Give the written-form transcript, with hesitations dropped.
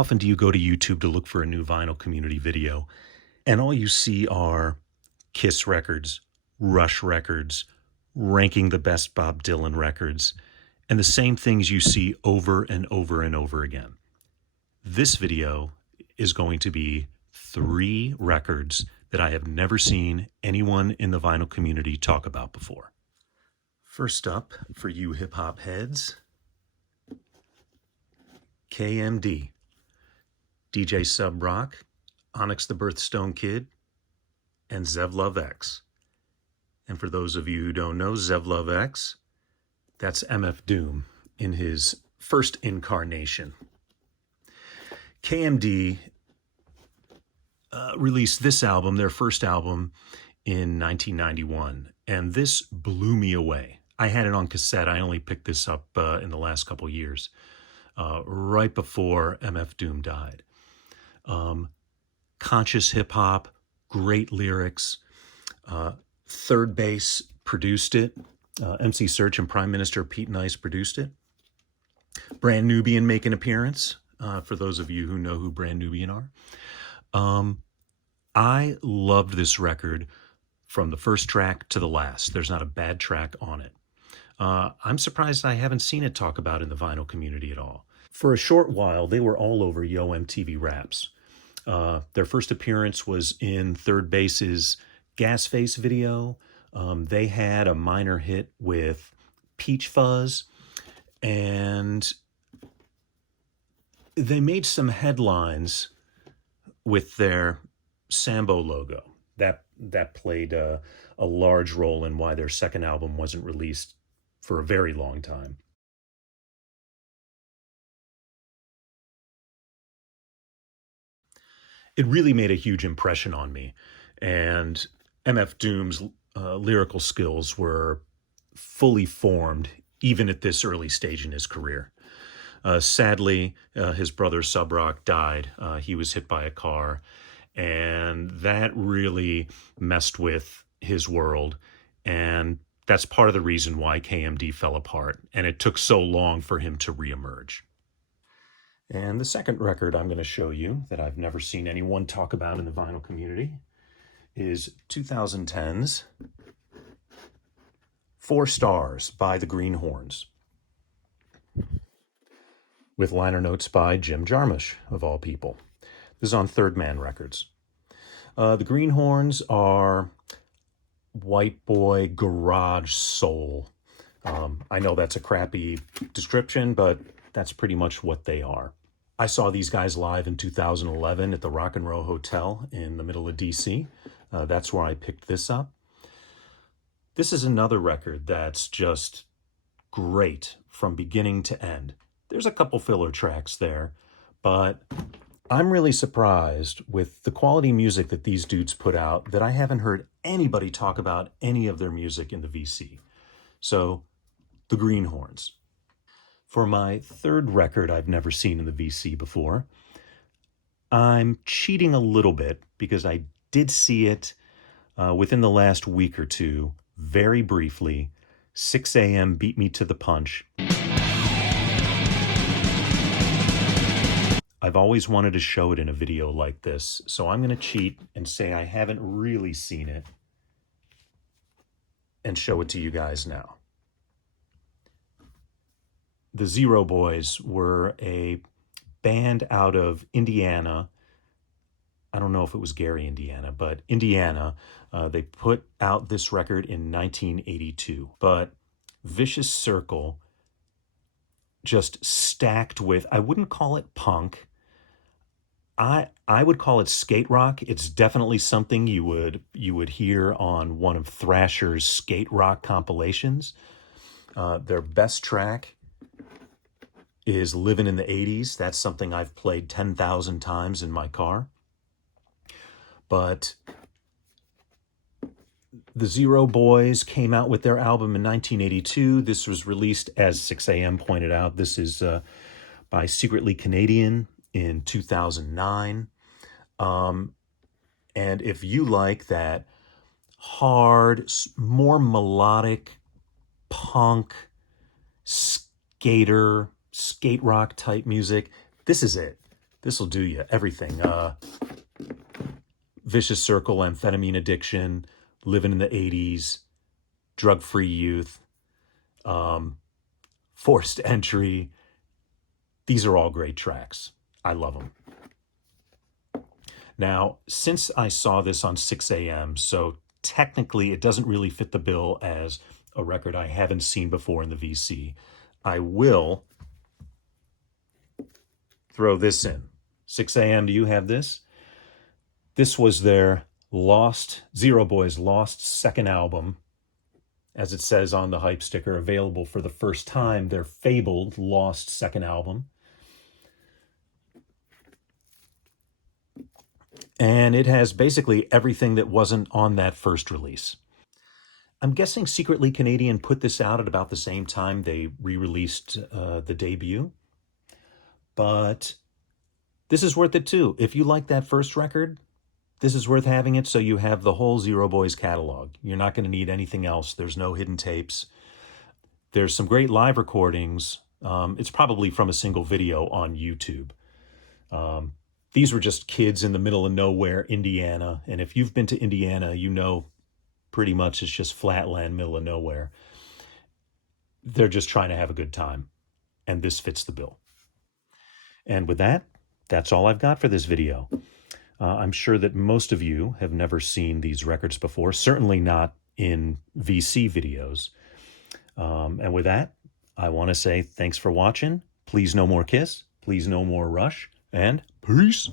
often do you go to YouTube to look for a new vinyl community video, and all you see are Kiss records, Rush records, ranking the best Bob Dylan records, and the same things you see over and over and over again? This video is going to be 3 records that I have never seen anyone in the vinyl community talk about before. First up, for you hip-hop heads, KMD, DJ Sub Rock, Onyx the Birthstone Kid, and Zev Love X. And for those of you who don't know, Zev Love X, that's MF Doom in his first incarnation. KMD released this album, their first album, in 1991, and this blew me away. I had it on cassette. I only picked this up in the last couple years, right before MF Doom died. Conscious hip-hop, great lyrics. Third Bass produced it. MC Serch and Prime Minister Pete Nice produced it. Brand Nubian make an appearance, for those of you who know who Brand Nubian are. I loved this record from the first track to the last. There's not a bad track on it. I'm surprised I haven't seen it talked about in the vinyl community at all. For a short while, they were all over Yo MTV Raps. Their first appearance was in Third Bass's Gas Face video. They had a minor hit with Peach Fuzz, and they made some headlines with their Sambo logo. That played a large role in why their second album wasn't released for a very long time. It really made a huge impression on me, and MF Doom's lyrical skills were fully formed even at this early stage in his career. Sadly, his brother Sub Rock died. He was hit by a car, and that really messed with his world, and that's part of the reason why KMD fell apart, and it took so long for him to reemerge. And the second record I'm going to show you that I've never seen anyone talk about in the vinyl community is 2010's 4 Stars by the Greenhorns, with liner notes by Jim Jarmusch, of all people. This is on Third Man Records. The Greenhorns are white boy garage soul. I know that's a crappy description, but that's pretty much what they are. I saw these guys live in 2011 at the Rock and Roll Hotel in the middle of DC. That's where I picked this up. This is another record that's just great from beginning to end. There's a couple filler tracks there, but I'm really surprised with the quality music that these dudes put out that I haven't heard anybody talk about any of their music in the VC. So, the Greenhorns. For my third record I've never seen in the VC before, I'm cheating a little bit because I did see it within the last week or two, very briefly. 6 a.m. Beat Me to the Punch. I've always wanted to show it in a video like this, so I'm going to cheat and say I haven't really seen it and show it to you guys now. The Zero Boys were a band out of Indiana. I don't know if it was Gary, Indiana, but Indiana. They put out this record in 1982. But Vicious Circle, just stacked with, I wouldn't call it punk. I would call it skate rock. It's definitely something you would hear on one of Thrasher's skate rock compilations. Their best track is Living in the 80s. That's something I've played 10,000 times in my car. But the Zero Boys came out with their album in 1982. This was released, as 6 a.m. pointed out, this is by Secretly Canadian in 2009. And if you like that hard, more melodic, punk, skater, skate rock type music, this is it. This will do you. Everything. Vicious Circle, amphetamine addiction, living in the 80s, drug-free youth, forced entry. These are all great tracks. I love them. Now, since I saw this on 6 a.m., so technically it doesn't really fit the bill as a record I haven't seen before in the VC, I will throw this in. 6 a.m., do you have this? This was their Zero Boys' lost second album. As it says on the hype sticker, available for the first time, their fabled lost second album. And it has basically everything that wasn't on that first release. I'm guessing Secretly Canadian put this out at about the same time they re-released the debut. But this is worth it too. If you like that first record, this is worth having it so you have the whole Zero Boys catalog. You're not going to need anything else. There's no hidden tapes. There's some great live recordings. It's probably from a single video on YouTube. These were just kids in the middle of nowhere, Indiana. And if you've been to Indiana, you know pretty much it's just flatland, middle of nowhere. They're just trying to have a good time. And this fits the bill. And with that, that's all I've got for this video. I'm sure that most of you have never seen these records before, certainly not in VC videos. And with that, I want to say thanks for watching. Please no more Kiss. Please no more Rush. And peace.